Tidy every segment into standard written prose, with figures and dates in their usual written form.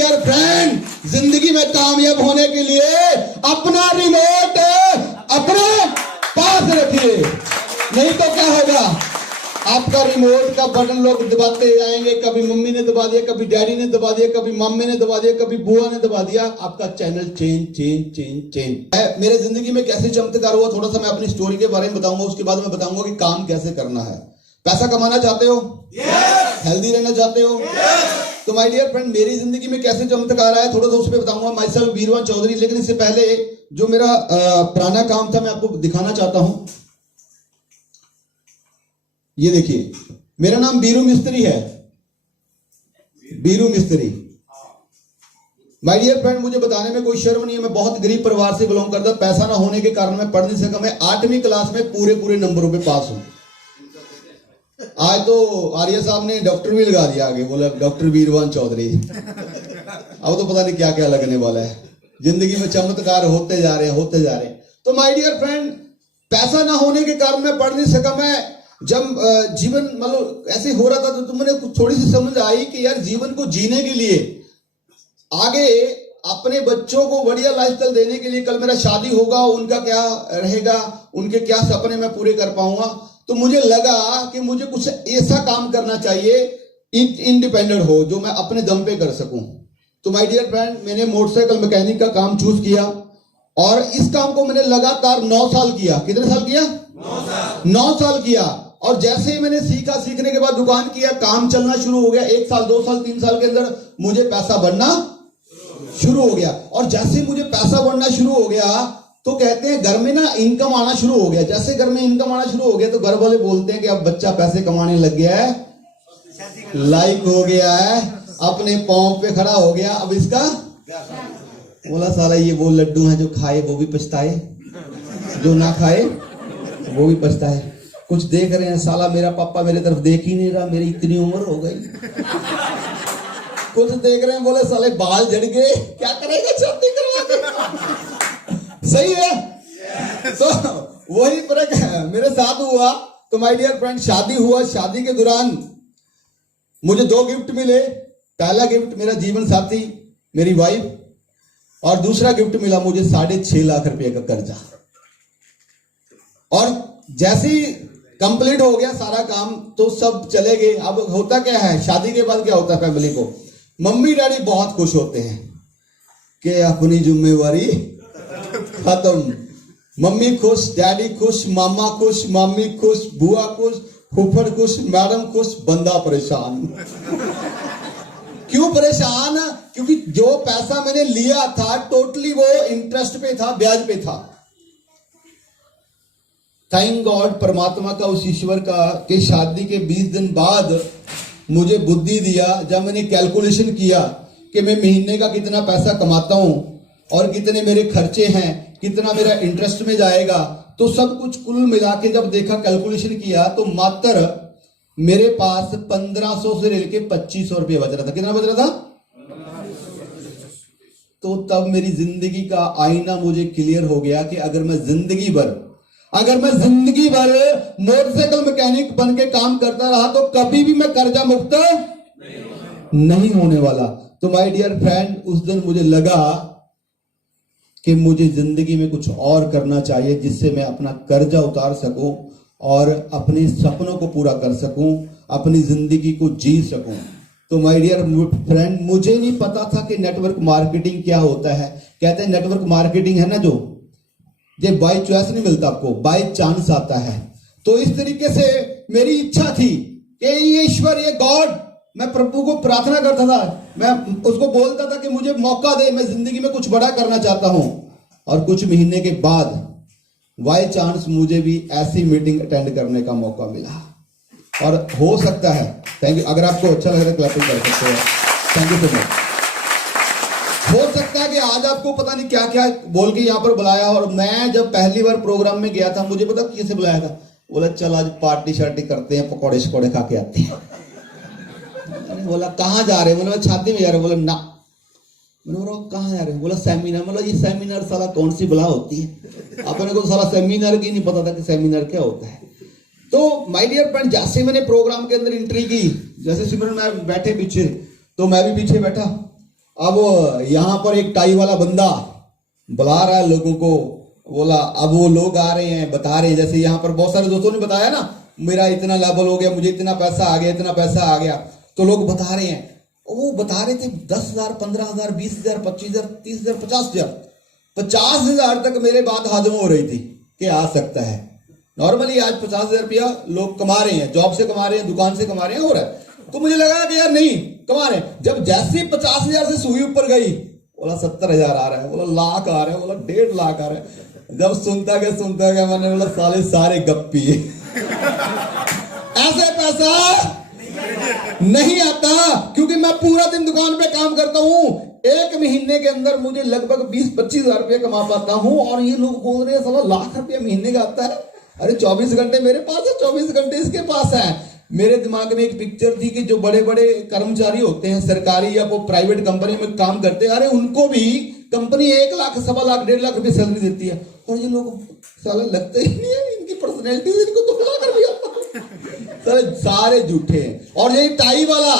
Dear friend, जिंदगी में कामयाब होने के लिए अपना रिमोट अपने पास रखिए, नहीं तो क्या होगा, आपका रिमोट का बटन लोग दबाते जाएंगे। कभी मम्मी ने दबा दिया, कभी डैडी ने दबा दिया, कभी मम्मी ने दबा दिया, कभी बुआ ने दबा दिया, आपका चैनल चेंज। मेरे जिंदगी में कैसे चमत्कार हुआ, थोड़ा सा मैं अपनी स्टोरी के बारे में बताऊंगा। उसके बाद मैं बताऊंगा कि काम कैसे करना है। पैसा कमाना चाहते हो? हेल्दी रहना चाहते हो? तो माय डियर फ्रेंड, मेरी जिंदगी में कैसे चमत्कार आया थोड़ा सा उस पर बताऊंगा। Myself Birwan Chaudhary. लेकिन इससे पहले जो मेरा पुराना काम था मैं आपको दिखाना चाहता हूं। ये देखिए, मेरा नाम बीरू मिस्त्री है, बीरू मिस्त्री। माय डियर फ्रेंड, मुझे बताने में कोई शर्म नहीं है, मैं बहुत गरीब परिवार से बिलोंग करता। पैसा ना होने के कारण मैं पढ़ नहीं सका। मैं 8वीं क्लास में पूरे नंबरों पे पास हूं। आज तो आर्य साहब ने डॉक्टर भी लगा दिया आगे, बोला डॉक्टर बीरवान चौधरी। अब तो पता नहीं क्या क्या लगने वाला है। जिंदगी में चमत्कार होते जा रहे हैं। तो माय डियर फ्रेंड, पैसा ना होने के कारण मैं पढ़ नहीं सका। मैं जब जीवन मतलब ऐसे हो रहा था तो मुझे थोड़ी सी समझ आई कि यार जीवन को जीने के लिए, आगे अपने बच्चों को बढ़िया लाइफस्टाइल देने के लिए, कल मेरा शादी होगा, उनका क्या रहेगा, उनके क्या सपने मैं पूरे कर पाऊंगा। तो मुझे लगा कि मुझे कुछ ऐसा काम करना चाहिए इंडिपेंडेंट हो, जो मैं अपने दम पे कर सकूं। तो माय डियर फ्रेंड, मैंने मोटरसाइकिल मैकेनिक का काम चूज किया और इस काम को मैंने लगातार 9 साल किया। कितने साल किया? 9 साल किया। और जैसे ही मैंने सीखा, सीखने के बाद दुकान किया, काम चलना शुरू हो गया। 1 साल 2 साल 3 साल के अंदर मुझे पैसा बढ़ना शुरू हो गया। और जैसे मुझे पैसा बढ़ना शुरू हो गया तो कहते हैं घर में ना इनकम आना शुरू हो गया। जैसे घर में इनकम आना शुरू हो गया तो घर वाले बोलते हैं कि अब बच्चा पैसे कमाने लग गया है, लाइक हो गया है, अपने पांव पे खड़ा हो गया, अब इसका बोला साला ये वो लड्डू है जो खाए वो भी पछताए, जो ना खाए वो भी पछताए। कुछ देख रहे हैं, साला मेरा पापा मेरे तरफ देख ही नहीं रहा, मेरी इतनी उम्र हो गई। कुछ देख रहे हैं, बोले साले बाल झड़ गए, क्या करेगा शादी करवा के। सही है। तो वही फर्क मेरे साथ हुआ। तो माय डियर फ्रेंड, शादी हुआ। शादी के दौरान मुझे 2 गिफ्ट मिले। पहला गिफ्ट मेरा जीवन साथी, मेरी वाइफ, और दूसरा गिफ्ट मिला मुझे 6.5 लाख रुपए का कर्जा। और जैसे ही कंप्लीट हो गया सारा काम तो सब चले गए। अब होता क्या है, शादी के बाद क्या होता है, फैमिली को मम्मी डैडी बहुत खुश होते हैं कि अपनी जिम्मेवारी खत्म। मम्मी खुश, डैडी खुश, मामा खुश, मामी खुश, बुआ खुश, फूफड़ खुश, मैडम खुश, बंदा परेशान। क्यों परेशान? क्योंकि जो पैसा मैंने लिया था टोटली वो इंटरेस्ट पे था, ब्याज पे था। थैंक गॉड, परमात्मा का, उस ईश्वर का, कि शादी के 20 दिन बाद मुझे बुद्धि दिया। जब मैंने कैलकुलेशन किया कि मैं महीने का कितना पैसा कमाता हूं और कितने मेरे खर्चे हैं, कितना मेरा इंटरेस्ट में जाएगा, तो सब कुछ कुल मिला के जब देखा, कैलकुलेशन किया, तो मात्र मेरे पास 1500 से लेके 2500 रुपये बच रहा था। कितना बच रहा था? तो तब मेरी जिंदगी का आईना मुझे क्लियर हो गया कि अगर मैं जिंदगी भर मोटरसाइकिल मैकेनिक बन के काम करता रहा तो कभी भी मैं कर्जा मुक्त नहीं होने वाला। तो माय डियर फ्रेंड, उस दिन मुझे लगा कि मुझे जिंदगी में कुछ और करना चाहिए जिससे मैं अपना कर्जा उतार सकूं और अपने सपनों को पूरा कर सकूं, अपनी जिंदगी को जी सकूं। तो माय डियर फ्रेंड, मुझे नहीं पता था कि नेटवर्क मार्केटिंग क्या होता है। कहते हैं नेटवर्क मार्केटिंग है ना, जो ये बाय चॉइस नहीं मिलता आपको, बाय चांस आता है। तो इस तरीके से मेरी इच्छा थी कि ये ईश्वर, ये गॉड, मैं प्रभु को प्रार्थना करता था, मैं उसको बोलता था कि मुझे मौका दे, मैं जिंदगी में कुछ बड़ा करना चाहता हूं। और कुछ महीने के बाद बाय चांस मुझे भी ऐसी मीटिंग अटेंड करने का मौका मिला। और हो सकता है, थैंक यू, अगर आपको अच्छा लग रहा है क्लैपिंग कर सकते हो, थैंक यू सो मच। हो सकता है कि आज आपको पता नहीं क्या क्या बोल के यहाँ पर बुलाया। और मैं जब पहली बार प्रोग्राम में गया था, मुझे पता कैसे बुलाया था, बोला चल आज पार्टी शार्टी करते हैं, पकौड़े शकौड़े खा के आते हैं। मैंने बोला कहाँ जा रहे हैं? बोला छाती में जा रहे हैं। बोला ना। मैंने बोला कहाँ जा रहे हैं? बोला सेमिनार। बोला ये सेमिनार साला कौन सी बुला होती है? अपने को साला सेमिनार की नहीं पता था कि सेमिनार क्या होता है। तो माय डियर फ्रेंड, जैसे मैंने प्रोग्राम के अंदर एंट्री की, जैसे सिमरन मैम बैठे पीछे, तो मैं भी पीछे बैठा अब यहाँ पर एक टाई वाला बंदा बुला रहा है लोगों को, बोला अब वो लोग आ रहे हैं, बता रहे हैं, जैसे यहाँ पर बहुत सारे दोस्तों ने बताया ना, मेरा इतना लेवल हो गया, मुझे इतना पैसा आ गया, इतना पैसा आ गया, तो लोग बता रहे हैं। वो बता रहे थे 10,000, 15,000, 20,000, 25,000, 30,000, 50,000, 50,000 तक मेरे बात हजम हो रही थी कि आ सकता है। नॉर्मली आज 50,000 रुपया लोग कमा रहे हैं, जॉब से कमा रहे हैं, दुकान से कमा रहे हैं, हो रहा है। तो मुझे लगा कि यार नहीं कमा रहे हैं। जब जैसे 50,000 से सुई ऊपर गई, बोला 70,000 आ रहा है, बोला लाख आ रहा है, बोला 1.5 लाख आ रहा है। जब सुनता गया मैंने बोला सारे गप्पी ऐसे पैसा नहीं आता, क्योंकि मैं पूरा दिन दुकान पे काम करता हूं। एक महीने के अंदर मुझे लगभग 20-25 हजार रुपया कमा पाता हूं, और ये लोग बोल रहे हैं साला लाख रुपया महीने का आता है। अरे 24 घंटे मेरे पास है, 24 घंटे इसके पास है। मेरे दिमाग में एक पिक्चर थी कि जो बड़े बड़े कर्मचारी होते हैं सरकारी या वो प्राइवेट कंपनी में काम करते हैं, अरे उनको भी कंपनी 1 लाख, 1.25 लाख, 1.5 लाख रुपये सैलरी देती है, और ये लोग साला लगते ही नहीं है, इनकी पर्सनैलिटी से इनको 2 लाख रुपया सारे झूठे हैं। और ये टाई वाला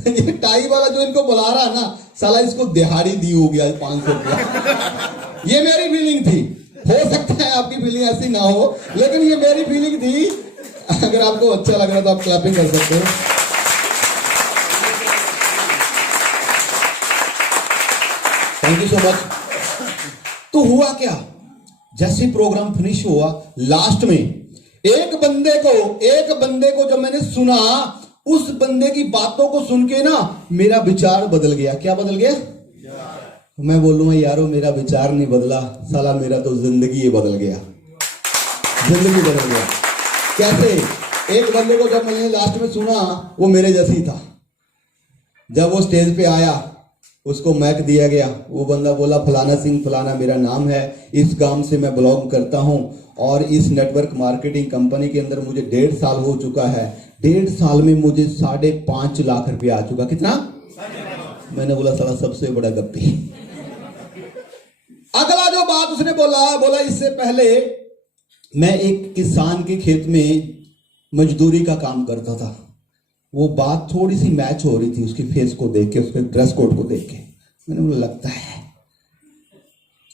ये टाई वाला जो इनको बुला रहा है ना, साला इसको दिहाड़ी दी होगी आज 500 रुपया। ये मेरी फीलिंग थी, हो सकता है आपकी फीलिंग ऐसी ना हो, लेकिन ये मेरी फीलिंग थी। अगर आपको अच्छा लग रहा है तो आप क्लैपिंग कर सकते हो। Thank you so much. तो हुआ क्या, जैसे प्रोग्राम फिनिश हुआ, लास्ट में एक बंदे को जब मैंने सुना, उस बंदे की बातों को सुन के ना मेरा विचार बदल गया। क्या बदल गया? मैं बोलूंगा यारो मेरा विचार नहीं बदला, साला मेरा तो जिंदगी बदल गया, जिंदगी बदल गया। कैसे? एक बंदे को जब मैंने लास्ट में सुना, वो मेरे जैसे ही था। जब वो स्टेज पे आया, उसको मैक दिया गया, वो बंदा बोला फलाना सिंह फलाना मेरा नाम है, इस काम से मैं ब्लॉग करता हूं, और इस नेटवर्क मार्केटिंग कंपनी के अंदर मुझे 1.5 साल हो चुका है, 1.5 साल में मुझे 5.5 लाख रुपया आ चुका। कितना? मैंने बोला साला सबसे बड़ा गप्पी। अगला जो बात उसने बोला इससे पहले मैं एक किसान के खेत में मजदूरी का काम करता था। वो बात थोड़ी सी मैच हो रही थी उसकी फेस को देख के, उसके ड्रेस कोड को देख के। मैंने बोला लगता है।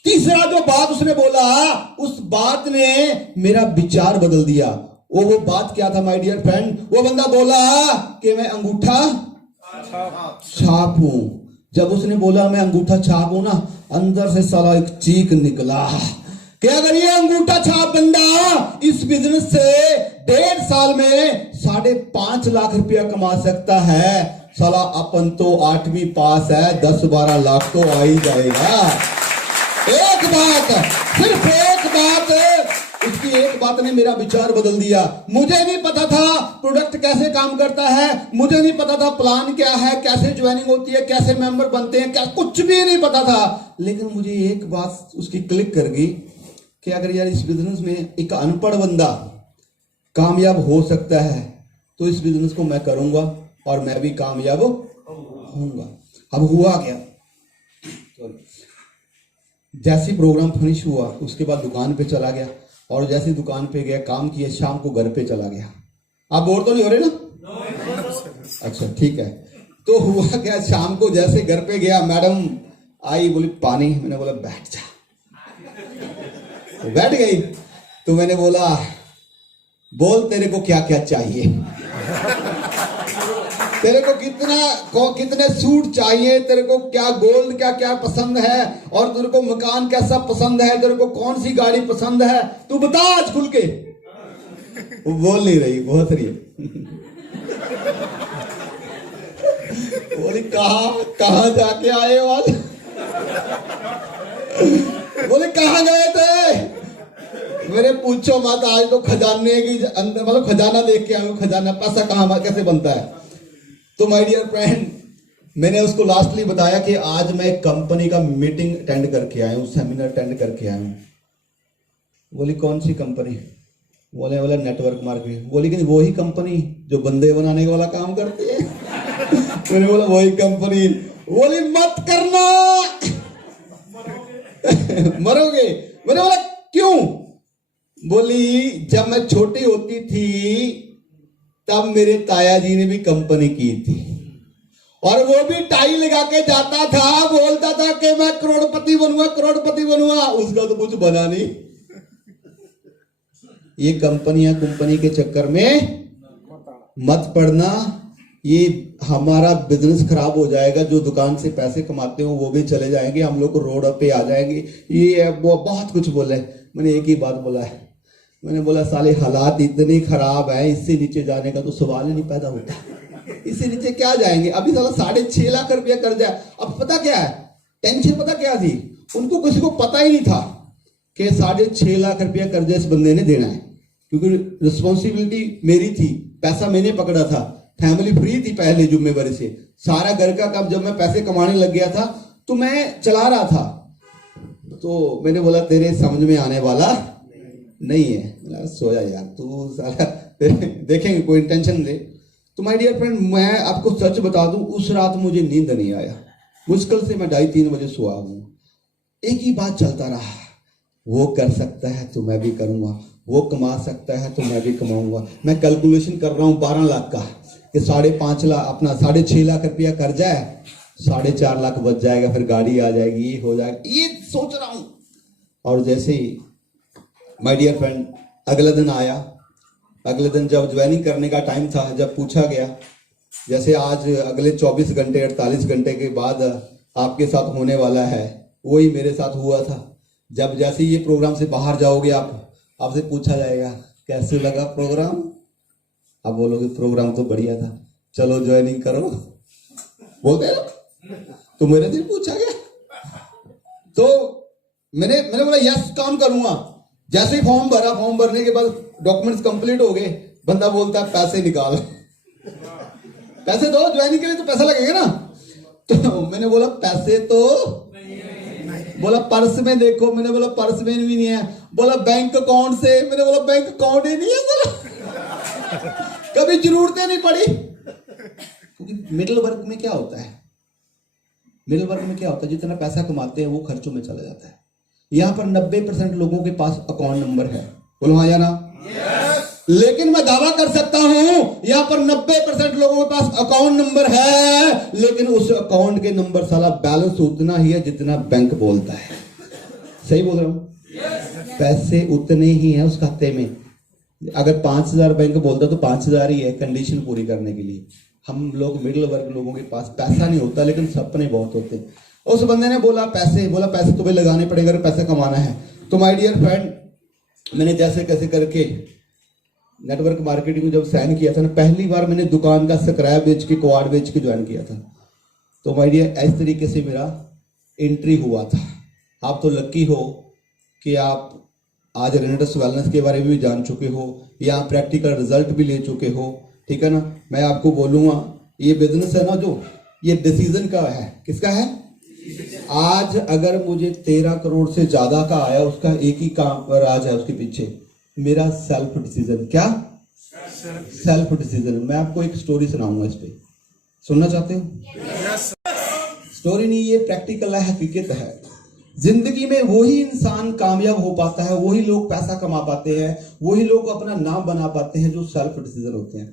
तीसरा जो बात उसने बोला, उस बात ने मेरा विचार बदल दिया। वो बात क्या था माय डियर फ्रेंड? वो बंदा बोला कि मैं अंगूठा छाप हूं। जब उसने बोला मैं अंगूठा छाप हूं ना, अंदर से साला एक चीख निकला कि अगर ये अंगूठा छाप बंदा इस बिजनेस से 1.5 साल में 5.5 लाख रुपया कमा सकता है, साला अपन तो 8वीं पास है, 10-12 लाख तो आ ही जाएगा। एक बात, सिर्फ एक बात, उसकी एक बात ने मेरा विचार बदल दिया। मुझे नहीं पता था प्रोडक्ट कैसे काम करता है, मुझे नहीं पता था प्लान क्या है, कैसे ज्वाइनिंग होती है, कैसे मेंबर बनते हैं, क्या कुछ भी नहीं पता था। लेकिन मुझे एक बात उसकी क्लिक कर गई कि अगर यार इस बिजनेस में एक अनपढ़ बंदा कामयाब हो सकता है, तो इस बिजनेस को मैं करूंगा और मैं भी कामयाब होऊंगा। अब हुआ क्या, जैसे प्रोग्राम फिनिश हुआ उसके बाद दुकान पे चला गया, और जैसे दुकान पे गया काम किया, शाम को घर पे चला गया। आप बोर तो नहीं हो रहे ना? अच्छा ठीक है। तो हुआ क्या, शाम को जैसे घर पे गया, मैडम आई, बोली पानी। मैंने बोला बैठ जा। तो बैठ गई। तो मैंने बोला बोल तेरे को क्या क्या चाहिए, तेरे को कितने सूट चाहिए, तेरे को क्या गोल्ड क्या क्या पसंद है, और तेरे को मकान कैसा पसंद है, तेरे को कौन सी गाड़ी पसंद है, तू बता आज खुल के। वो बोल नहीं रही, बहुत रही। बोली कहां जाके आए हो आज? बोले कहां गए थे? मेरे पूछो मत, आज तो खजाने की अंदर, मतलब खजाना देख के आए। खजाना, पैसा कहां कैसे बनता है? तो माय डियर फ्रेंड, मैंने उसको लास्टली बताया कि आज मैं कंपनी का मीटिंग अटेंड करके आया हूँ, सेमिनार अटेंड करके आया हूँ। बोली कौन सी कंपनी? बोले वाला नेटवर्क मार्केटिंग। बोली कि वही कंपनी जो बंदे बनाने वाला काम करती है। मैंने बोला वही कंपनी। बोली मत करना, मरोगे। मैंने बोला क्यों? बोली जब मैं छोटी होती थी तब मेरे ताया जी ने भी कंपनी की थी, और वो भी टाई लगा के जाता था, बोलता था कि मैं करोड़पति बनूंगा, करोड़पति बनूंगा। उसका तो कुछ बना नहीं। ये कंपनी के चक्कर में मत पड़ना, ये हमारा बिजनेस खराब हो जाएगा। जो दुकान से पैसे कमाते हो वो भी चले जाएंगे, हम लोग को रोड पे आ जाएंगे। ये वो बहुत कुछ बोला है। मैंने एक ही बात बोला है, मैंने बोला साले हालात इतने खराब है, इससे नीचे जाने का तो सवाल ही नहीं पैदा होता। इससे नीचे क्या जाएंगे? अभी साला 6.5 लाख रुपया कर्जा है। अब पता क्या है टेंशन, पता क्या थी उनको? किसी को पता ही नहीं था कि 6.5 लाख रुपया कर्जा इस बंदे ने देना है, क्योंकि रिस्पॉन्सिबिलिटी मेरी थी, पैसा मैंने पकड़ा था, फैमिली फ्री थी पहले जिम्मेवारी से। सारा घर का काम जब मैं पैसे कमाने लग गया था तो मैं चला रहा था। तो मैंने बोला तेरे समझ में आने वाला नहीं है। सोया यार तू सारा, देखेंगे, कोई टेंशन ले। तो माय डियर फ्रेंड, मैं आपको सच बता दूं, उस रात मुझे नींद नहीं आया। मुश्किल से मैं 2:30-3 बजे सोया हूं। एक ही बात चलता रहा, वो कर सकता है तो मैं भी करूंगा, वो कमा सकता है तो मैं भी कमाऊंगा। मैं कैलकुलेशन कर रहा हूं 12 लाख का, कि 5.5 लाख अपना 6.5 लाख रुपया कर्जा है, 4.5 लाख बच जाएगा, फिर गाड़ी आ जाएगी, ये हो जाएगा, ये सोच रहा हूं। और जैसे ही माय डियर फ्रेंड अगला दिन आया, अगले दिन जब ज्वाइनिंग करने का टाइम था, जब पूछा गया जैसे आज अगले 24 घंटे 48 घंटे के बाद आपके साथ होने वाला है, वही मेरे साथ हुआ था। जब जैसे ये प्रोग्राम से बाहर जाओगे आपसे पूछा जाएगा कैसे लगा प्रोग्राम, आप बोलोगे प्रोग्राम तो बढ़िया था, चलो ज्वाइनिंग करो, बोलते हैं। तो मेरे दिन पूछा गया तो मैंने बोला यस काम करूंगा। जैसे ही फॉर्म भरा, फॉर्म भरने के बाद डॉक्यूमेंट्स कंप्लीट हो गए, बंदा बोलता है पैसे निकाल। पैसे दो, ज्वाइनिंग के लिए तो पैसा लगेगा ना। तो मैंने बोला पैसे तो बोला पर्स में देखो, मैंने बोला पर्स में भी नहीं है। बोला बैंक अकाउंट से, मैंने बोला बैंक अकाउंट ही नहीं है। बोला कभी जरूरतें नहीं पड़ी। क्योंकि मिडिल वर्ग में क्या होता है, मिडिल वर्ग में क्या होता है, जितना पैसा कमाते हैं वो खर्चों में चला जाता है। यहां पर 90% लोगों के पास अकाउंट नंबर है, बोलो हाँ या ना? लेकिन मैं दावा कर सकता हूं यहां पर 90% लोगों के पास अकाउंट नंबर है, लेकिन उस अकाउंट के नंबर साला बैलेंस उतना ही है जितना बैंक बोलता है। सही बोल रहा हूं? पैसे उतने ही हैं उस खाते में। अगर 5,000 बैंक बोलता तो 5,000 ही है कंडीशन पूरी करने के लिए। हम लोग मिडिल वर्ग लोगों के पास पैसा नहीं होता, लेकिन सपने बहुत होते हैं। उस बंदे ने बोला पैसे, बोला पैसे तुम्हें लगाने पड़ेगा अगर पैसा कमाना है। तो माय डियर फ्रेंड, मैंने जैसे कैसे करके नेटवर्क मार्केटिंग में जब साइन किया था ना, पहली बार मैंने दुकान का स्क्रैप बेच के, क्वाड बेच के ज्वाइन किया था। तो माय डियर इस तरीके से मेरा एंट्री हुआ था। आप तो लकी हो कि आप आज रेनेटस वेलनेस के बारे में भी जान चुके हो, या प्रैक्टिकल रिजल्ट भी ले चुके हो, ठीक है ना। मैं आपको बोलूंगा ये बिजनेस है ना जो, ये डिसीजन का है। किसका है? आज अगर मुझे 13 करोड़ से ज्यादा का आया, उसका एक ही काम राज है उसके पीछे, मेरा सेल्फ डिसीजन। क्या? Self decision. मैं आपको एक स्टोरी सुनाऊंगा, इस पे सुनना चाहते हो? स्टोरी नहीं, ये प्रैक्टिकल है, हकीकत है। जिंदगी में वही इंसान कामयाब हो पाता है, वही लोग पैसा कमा पाते हैं, वही लोग अपना नाम बना पाते हैं जो सेल्फ डिसीजन होते हैं।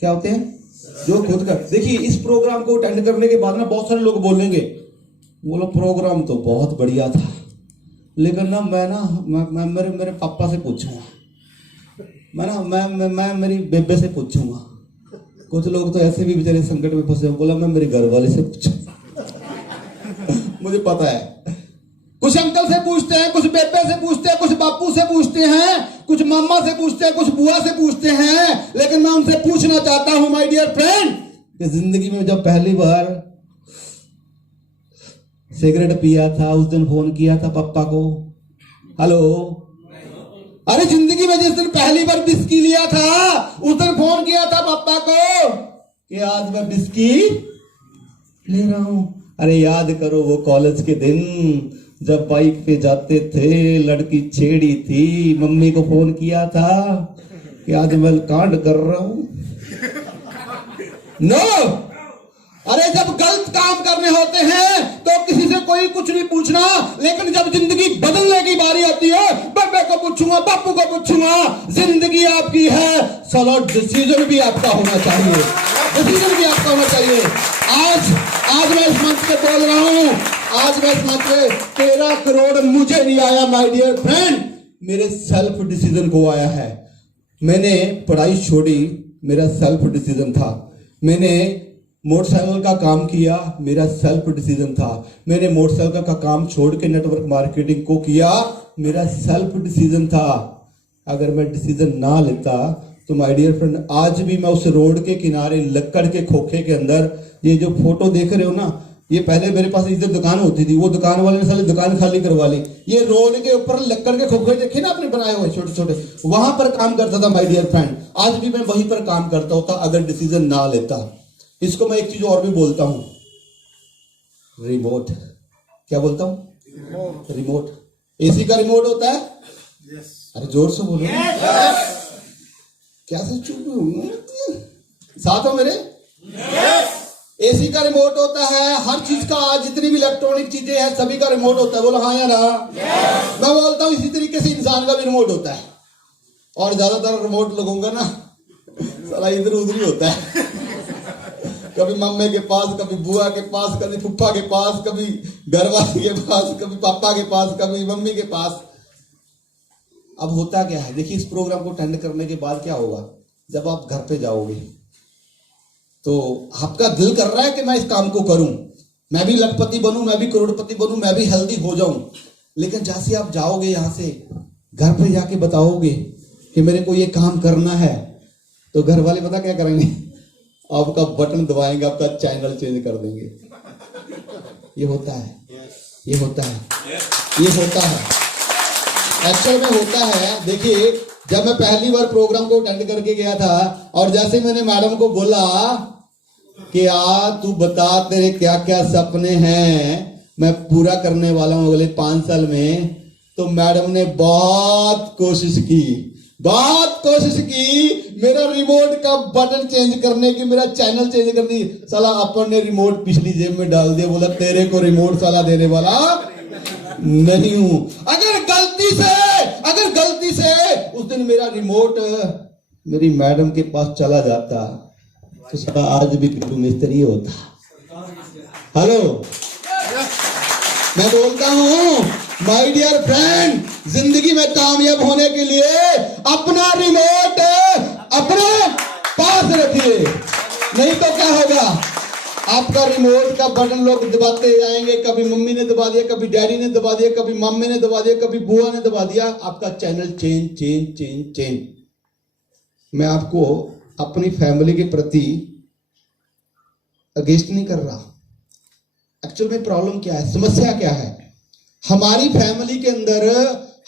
क्या होते हैं? जो खुद का। देखिए इस प्रोग्राम को अटेंड करने के बाद ना बहुत सारे लोग बोलेंगे, बोलो प्रोग्राम तो बहुत बढ़िया था, लेकिन ना मैं मेरे पापा से पूछूंगा, मैं मेरी बेबे से पूछूंगा। कुछ लोग तो ऐसे भी बेचारे संकट में फंसे, बोला मैं मेरे घर वाले से पूछूंगा। मुझे पता है कुछ अंकल से पूछते हैं, कुछ बेबे से पूछते हैं, कुछ बापू से पूछते हैं, कुछ मामा से पूछते हैं, कुछ बुआ से पूछते हैं, लेकिन मैं उनसे पूछना चाहता हूं माय डियर फ्रेंड कि जिंदगी में जब पहली बार सिगरेट पिया था उस दिन फोन किया था पापा को? हेलो? अरे जिंदगी में जिस दिन पहली बार बिस्की लिया था उस दिन फोन किया था पापा को कि आज मैं बिस्की ले रहा हूं? अरे याद करो वो कॉलेज के दिन जब बाइक पे जाते थे, लड़की छेड़ी थी, मम्मी को फोन किया था कि आज मैं कांड कर रहा हूं। नो, अरे जब गलत काम करने होते हैं तो किसी से कोई कुछ नहीं पूछना, लेकिन जब जिंदगी बदलने की बारी आती है, बेबे को पूछूंगा, बापू को पूछूंगा। जिंदगी आपकी है, सॉलिड डिसीजन भी आपका होना चाहिए। डिसीजन भी आपका होना चाहिए। आज मैं इस मंच पे बोल रहा हूं, आज मैं इस मंच पे 13 करोड़ मुझे नहीं आया माय डियर फ्रेंड, मेरे सेल्फ डिसीजन को आया है। मैंने पढ़ाई छोड़ी, मेरा सेल्फ डिसीजन था। मैंने मोटरसाइकिल का काम किया, मेरा सेल्फ डिसीजन था। मैंने मोटरसाइकिल का काम छोड़ के नेटवर्क मार्केटिंग को किया, मेरा सेल्फ डिसीजन था। अगर मैं डिसीजन ना लेता तो माय डियर फ्रेंड, आज भी मैं उस रोड के किनारे लक्कड़ के खोखे के अंदर, ये जो फोटो देख रहे हो ना, ये पहले मेरे पास इधर दुकान होती थी, वो दुकान वाले ने साले दुकान खाली करवा ली। ये रोड के ऊपर लक्कड़ के खोखे देखे ना आपने बनाए हुए छोटे छोटे, वहां पर काम करता था माय डियर फ्रेंड। आज भी मैं वहीं पर काम करता होता अगर डिसीजन ना लेता। इसको मैं एक चीज और भी बोलता हूं, रिमोट। क्या बोलता हूं? रिमोट। एसी का रिमोट होता है। अरे जोर से बोलो। क्या से चुप हूं? साथ हो मेरे? एसी का रिमोट होता है, हर चीज का, जितनी भी इलेक्ट्रॉनिक चीजें हैं सभी का रिमोट होता है। बोलो हाँ या ना? मैं बोलता हूं इसी तरीके से इंसान का भी रिमोट होता है। और ज्यादातर रिमोट लोगों का ना साला इधर उधर ही होता है। कभी मम्मी के पास, कभी बुआ के पास, कभी फुफ्फा के पास, कभी घरवाली के पास, कभी पापा के पास, कभी मम्मी के पास। अब होता क्या है, देखिए इस प्रोग्राम को अटेंड करने के बाद क्या होगा, जब आप घर पे जाओगे तो आपका दिल कर रहा है कि मैं इस काम को करूं, मैं भी लखपति बनूं, मैं भी करोड़पति बनूं, मैं भी हेल्दी हो जाऊं। लेकिन जैसे आप जाओगे यहां से, घर पे जाके बताओगे कि मेरे को ये काम करना है, तो घर वाले पता क्या करेंगे? आपका बटन दबाएंगे, आपका चैनल चेंज कर देंगे। ये होता है, ये होता है, ये होता है, एक्चुअल में होता है। देखिए जब मैं पहली बार प्रोग्राम को अटेंड करके गया था और जैसे मैंने मैडम को बोला कि तू बता तेरे क्या क्या सपने हैं, मैं पूरा करने वाला हूं अगले 5 साल में, तो मैडम ने बहुत कोशिश की मेरा रिमोट का बटन चेंज करने की, मेरा चैनल चेंज कर दी। साला अपन ने रिमोट पिछली जेब में डाल दिया, बोला तेरे को रिमोट साला देने वाला नहीं हूं। अगर गलती से उस दिन मेरा रिमोट मेरी मैडम के पास चला जाता तो साला आज भी पिट्टू मिस्त्री होता। हेलो, मैं बोलता हूं माय डियर फ्रेंड, जिंदगी में कामयाब होने के लिए अपना रिमोट अपने पास रखिए, नहीं तो क्या होगा, आपका रिमोट का बटन लोग दबाते जाएंगे। कभी मम्मी ने दबा दिया, कभी डैडी ने दबा दिया, कभी मम्मी ने दबा दिया, कभी बुआ ने दबा दिया, आपका चैनल चेंज। मैं आपको अपनी फैमिली के प्रति अगेंस्ट नहीं कर रहा। एक्चुअल में प्रॉब्लम क्या है, समस्या क्या है, हमारी फैमिली के अंदर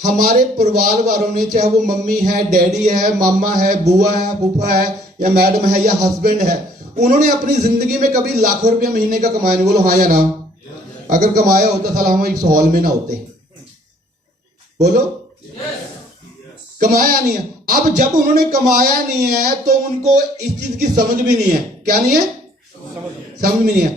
हमारे परिवार वालों ने, चाहे वो मम्मी है, डैडी है, मामा है, बुआ है, फूफा है, या मैडम है, या हस्बैंड है, उन्होंने अपनी जिंदगी में कभी लाखों रुपया महीने का कमाया नहीं। बोलो हाँ या ना? अगर कमाया होता साला हम इस हॉल में ना होते। बोलो कमाया नहीं है। अब जब उन्होंने कमाया नहीं है तो उनको इस चीज की समझ भी नहीं है। क्या नहीं है? समझ में नहीं है।